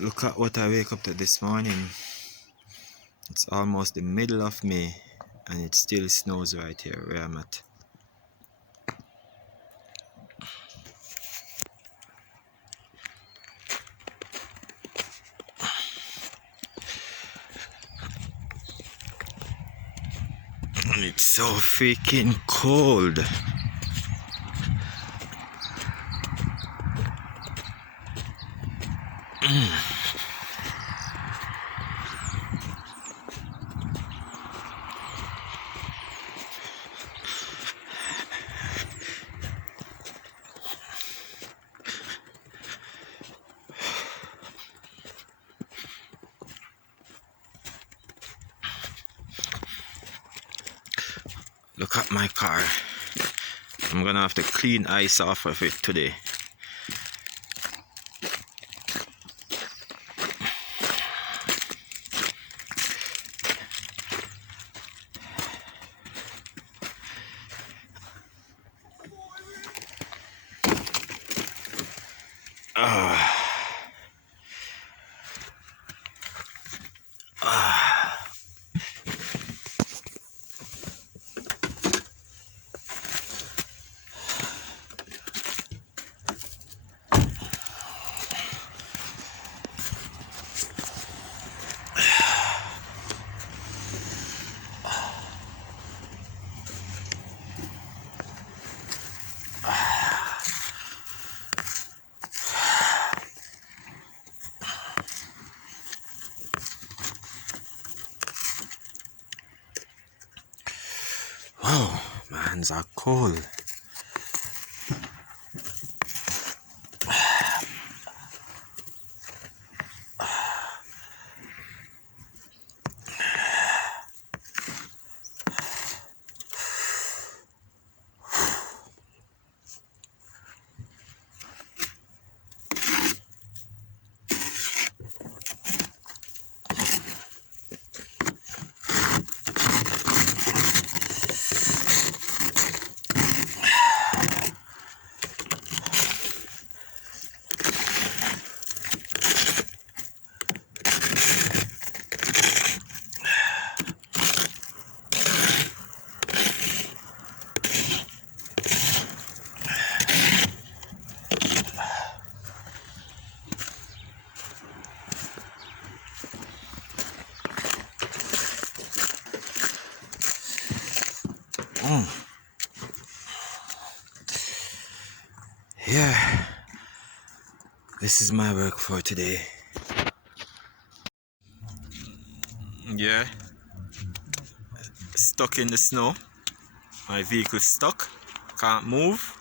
Look at what I wake up to this morning. It's almost the middle of May and it still snows right here where I'm at. And it's so freaking cold. Look at my car. I'm gonna have to clean ice off of it today. Wow, my hands are cold. Yeah, this is my work for today. Yeah, stuck in the snow. My vehicle's stuck, can't move.